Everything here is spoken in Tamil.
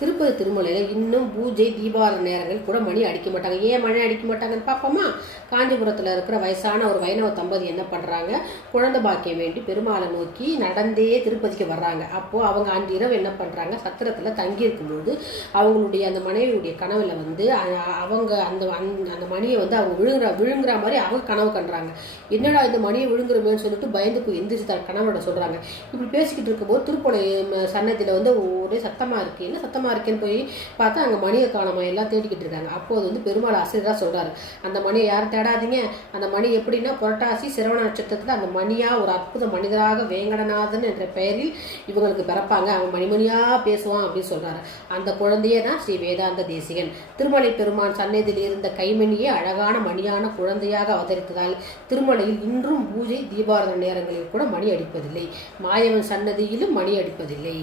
திருப்பதி திருமலையில் இன்னும் பூஜை தீபாவளி நேரங்கள் கூட மணி அடிக்க மாட்டாங்க. ஏன் மணி அடிக்க மாட்டாங்கன்னு பார்ப்போமா? காஞ்சிபுரத்தில் இருக்கிற வயசான ஒரு வைணவ தம்பதி என்ன பண்ணுறாங்க, குழந்தை பாக்கியம் வேண்டி பெருமாளை நோக்கி நடந்தே திருப்பதிக்கு வர்றாங்க. அப்போது அவங்க அன்று இரவு என்ன பண்ணுறாங்க, சத்திரத்தில் தங்கி இருக்கும்போது அவங்களுடைய அந்த மனைவியுடைய கனவில் வந்து அவங்க அந்த அந்த மணியை வந்து அவங்க விழுங்குற மாதிரி அவங்க கனவு கண்டுறாங்க. என்னடா இந்த மணியை விழுங்குறமேன்னு சொல்லிட்டு பயந்துக்கு எந்திரிச்சு கனவோட சொல்கிறாங்க. இப்படி பேசிக்கிட்டு இருக்கும்போது திருப்பலை சன்னதியில் வந்து ஒரே சத்தமாக இருக்குது. என்ன சத்தமாக இருக்கேன்னு போய் பார்த்தா அங்கே மணியை காணாம எல்லாம் தேடிக்கிட்டு இருக்காங்க. அப்போது வந்து பெருமாள் ஆசிரியராக சொல்கிறாரு, அந்த மணியை யாரும் தேடாதீங்க, அந்த மணி எப்படின்னா புரட்டாசி சிரவண நட்சத்திரத்தில் அந்த மணியாக ஒரு அற்புத மனிதராக வேங்கடநாதன் என்ற பெயரில் இவங்களுக்கு பிறப்பாங்க, அவன் மணிமணியாக பேசுவான் அப்படின்னு சொல்கிறாரு. அந்த குழந்தையே தான் ஸ்ரீ வேதாந்த தேசிகன். திருமலை பெருமான் சன்னதியில் இருந்த கைமணியே அழகான மணியான குழந்தையாக அவதரித்ததால் திருமலையில் இன்றும் பூஜை தீபாராதனை நேரங்களில் கூட மணி அடிப்பதில்லை. மாயவன் சன்னதியிலும் மணி அடிப்பதில்லை.